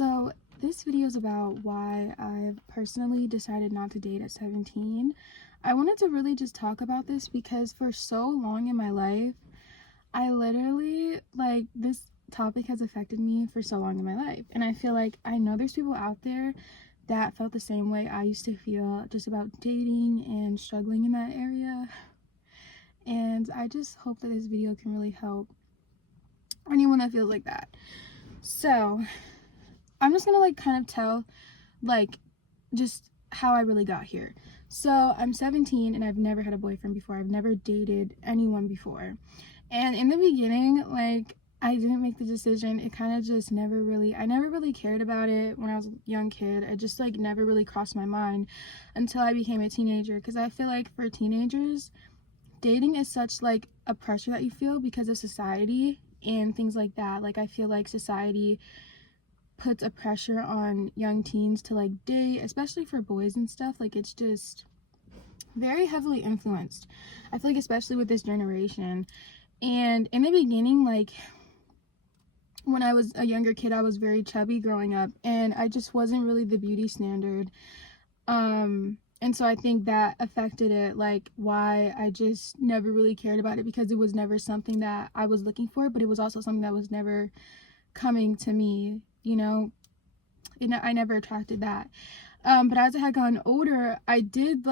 So this video is about why I've personally decided not to date at 17. I wanted to really just talk about this because for so long in my life, I literally, this topic has affected me for so long in my life. And I feel like I know there's people out there that felt the same way I used to feel just about dating and struggling in that area. And I just hope that this video can really help anyone that feels like that. So I'm just gonna kind of tell just how I really got here. So I'm 17 and I've never had a boyfriend before. I've never dated anyone before. And in the beginning, I didn't make the decision. It kind of just I never really cared about it when I was a young kid. It just never really crossed my mind until I became a teenager. Because I feel like for teenagers, dating is such a pressure that you feel because of society and things like that. I feel like society puts a pressure on young teens to date, especially for boys and stuff. It's just very heavily influenced, I feel like, especially with this generation. And in the beginning, when I was a younger kid, I was very chubby growing up and I just wasn't really the beauty standard. And so I think that affected it, why I just never really cared about it, because it was never something that I was looking for, but it was also something that was never coming to me, I never attracted that. But as I had gotten older, I did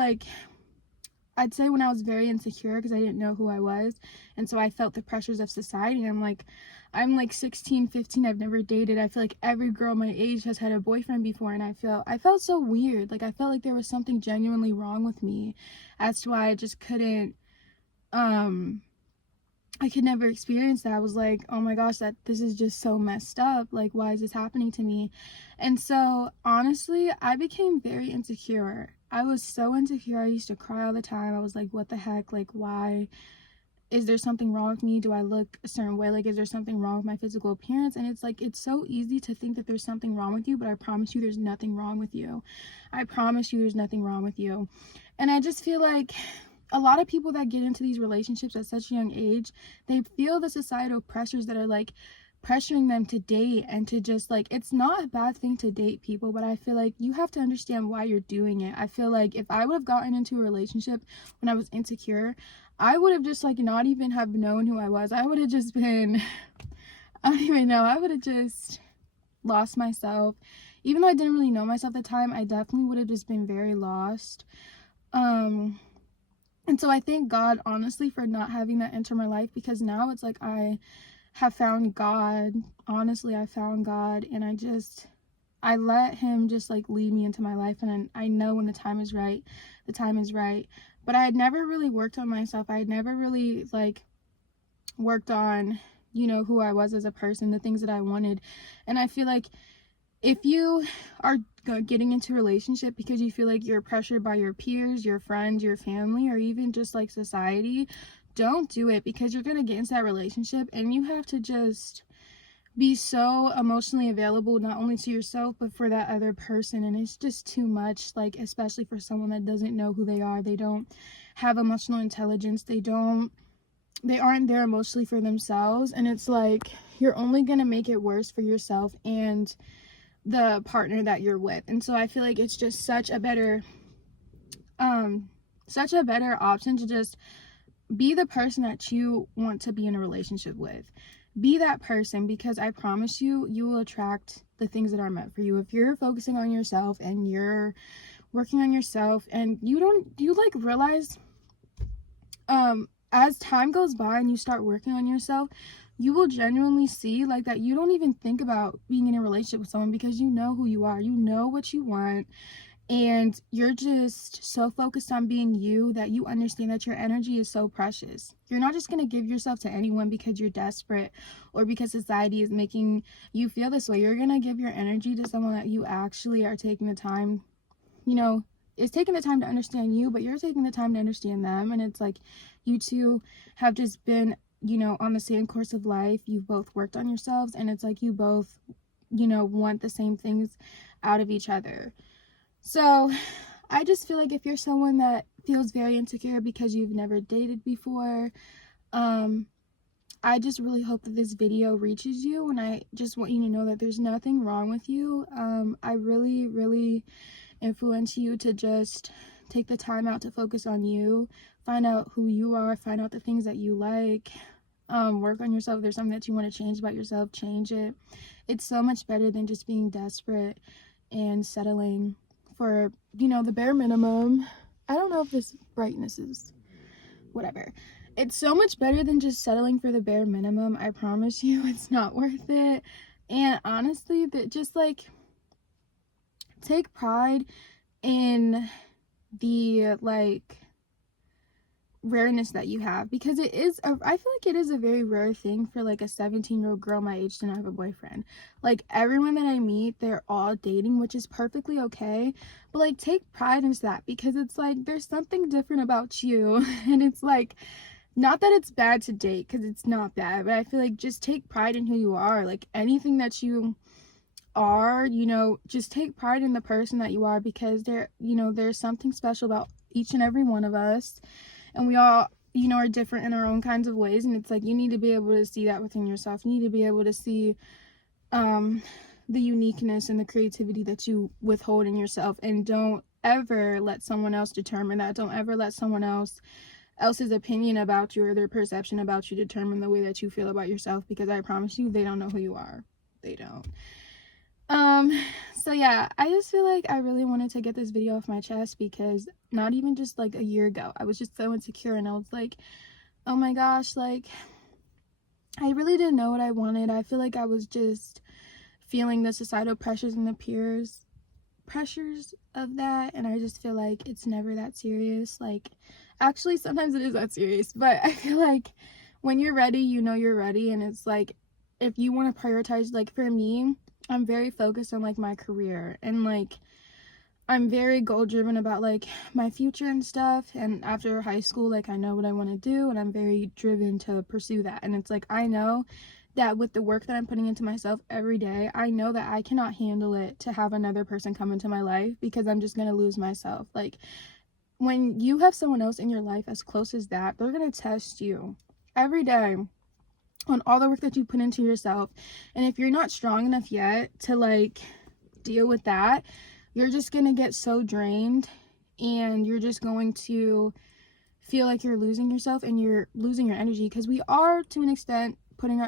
I'd say when I was very insecure because I didn't know who I was, and so I felt the pressures of society. I'm 16, 15, I've never dated. I feel like every girl my age has had a boyfriend before, and I felt so weird. I felt like there was something genuinely wrong with me as to why I just couldn't I could never experience that. I was like, oh my gosh, this is just so messed up. Why is this happening to me? And so, honestly, I became very insecure. I was so insecure. I used to cry all the time. I was like, what the heck? Why? Is there something wrong with me? Do I look a certain way? Is there something wrong with my physical appearance? And it's so easy to think that there's something wrong with you, but I promise you there's nothing wrong with you. I promise you there's nothing wrong with you. And I just feel like a lot of people that get into these relationships at such a young age, they feel the societal pressures that are pressuring them to date and to just it's not a bad thing to date people, but I feel like you have to understand why you're doing it. I feel like if I would have gotten into a relationship when I was insecure, I would have just not even have known who I was. I would have just been I don't even know. I would have just lost myself. Even though I didn't really know myself at the time, I definitely would have just been very lost. And so I thank God, honestly, for not having that enter my life, because now it's I have found God. Honestly, I found God, and I let him just lead me into my life, and I know when the time is right, the time is right. But I had never really worked on myself. I had never really worked on, who I was as a person, the things that I wanted. And I feel like if you are getting into a relationship because you feel like you're pressured by your peers, your friends, your family, or even just society, don't do it, because you're going to get into that relationship and you have to just be so emotionally available, not only to yourself but for that other person. And it's just too much, especially for someone that doesn't know who they are. They don't have emotional intelligence. They aren't there emotionally for themselves, and it's you're only going to make it worse for yourself and the partner that you're with. And so I feel like it's just such a better option to just be the person that you want to be in a relationship with. Be that person, because I promise you, you will attract the things that are meant for you. If you're focusing on yourself and you're working on yourself, and you realize as time goes by and you start working on yourself, you will genuinely see that you don't even think about being in a relationship with someone, because you know who you are, you know what you want, and you're just so focused on being you that you understand that your energy is so precious. You're not just going to give yourself to anyone because you're desperate or because society is making you feel this way. You're going to give your energy to someone that you actually are taking the time, is taking the time to understand you, but you're taking the time to understand them. And it's you two have just been on the same course of life. You've both worked on yourselves, and it's you both want the same things out of each other. So I just feel if you're someone that feels very insecure because you've never dated before, I just really hope that this video reaches you, and I just want you to know that there's nothing wrong with you. I really influence you to just take the time out to focus on you, find out who you are, find out the things that you like, work on yourself. If there's something that you want to change about yourself, change it. It's so much better than just being desperate and settling for, the bare minimum. I don't know if this brightness is whatever. It's so much better than just settling for the bare minimum. I promise you, it's not worth it. And honestly, that just like take pride in the like rareness that you have, because I feel like it is a very rare thing for like a 17-year-old girl my age to not have a boyfriend. Like everyone that I meet, they're all dating, which is perfectly okay, but like take pride in that, because it's like there's something different about you. And it's like, not that it's bad to date, because it's not bad, but I feel like just take pride in who you are. Like anything that you are, just take pride in the person that you are, because there's something special about each and every one of us, and we all are different in our own kinds of ways. And it's like you need to be able to see that within yourself. You need to be able to see the uniqueness and the creativity that you withhold in yourself, and don't ever let someone else determine that. Don't ever let someone else's opinion about you or their perception about you determine the way that you feel about yourself, because I promise you, they don't know who you are. They don't. So yeah, I just feel like I really wanted to get this video off my chest, because not even just like a year ago, I was just so insecure, and I was like, oh my gosh, like I really didn't know what I wanted. I feel like I was just feeling the societal pressures and the peers pressures of that, and I just feel like it's never that serious. Like actually sometimes it is that serious, but I feel like when you're ready, you're ready. And it's like, if you want to prioritize, like for me, I'm very focused on like my career, and like I'm very goal driven about like my future and stuff. And after high school, like I know what I want to do, and I'm very driven to pursue that. And it's like, I know that with the work that I'm putting into myself every day, I know that I cannot handle it to have another person come into my life, because I'm just going to lose myself. Like when you have someone else in your life as close as that, they're going to test you every day on all the work that you put into yourself. And if you're not strong enough yet to like deal with that, you're just going to get so drained, and you're just going to feel like you're losing yourself, and you're losing your energy, because we are, to an extent,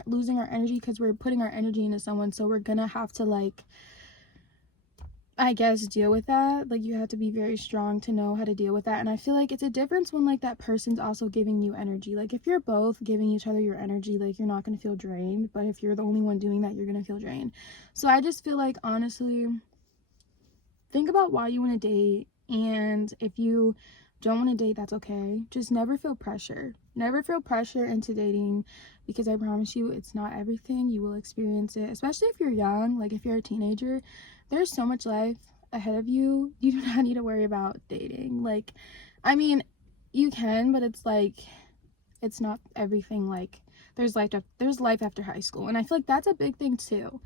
losing our energy, because we're putting our energy into someone. So we're gonna have to like, I guess, deal with that. Like you have to be very strong to know how to deal with that. And I feel like it's a difference when like that person's also giving you energy. Like if you're both giving each other your energy, like you're not gonna feel drained. But if you're the only one doing that, you're gonna feel drained. So I just feel like, honestly, think about why you want to date, and if you don't want to date, that's okay. Just never feel pressure. Never feel pressure into dating, because I promise you, it's not everything. You will experience it, especially if you're young. Like if you're a teenager, there's so much life ahead of you. You do not need to worry about dating. Like, I mean, you can, but it's like, it's not everything. Like there's life after high school, and I feel like that's a big thing too,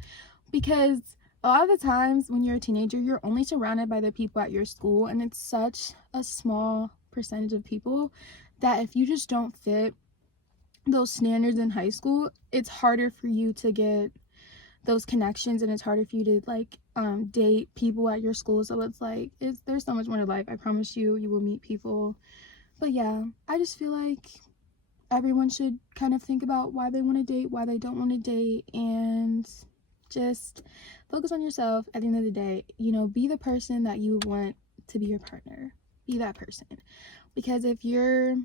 because a lot of the times when you're a teenager, you're only surrounded by the people at your school, and it's such a small percentage of people that if you just don't fit those standards in high school, it's harder for you to get those connections, and it's harder for you to like date people at your school. So it's like, there's so much more to life. I promise you, you will meet people. But yeah, I just feel like everyone should kind of think about why they want to date, why they don't want to date, and just focus on yourself at the end of the day. Be the person that you want to be your partner. Be that person. Because if you're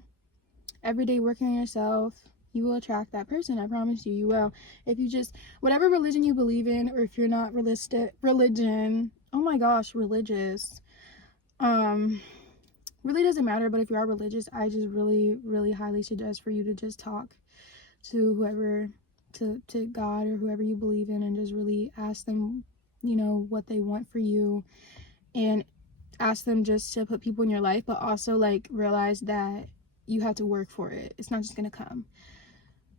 every day working on yourself, you will attract that person. I promise you, you will. If you just, whatever religion you believe in, or if you're not religious, really doesn't matter. But if you are religious, I just really highly suggest for you to just talk to whoever, to God or whoever you believe in, and just really ask them, what they want for you, and ask them just to put people in your life, but also like realize that you have to work for it. It's not just gonna come.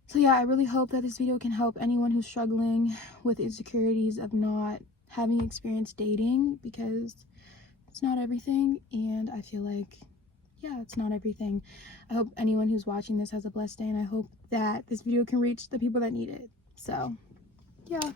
So yeah, I really hope that this video can help anyone who's struggling with insecurities of not having experience dating, because it's not everything, and I feel like yeah, it's not everything. I hope anyone who's watching this has a blessed day, and I hope that this video can reach the people that need it. So, yeah.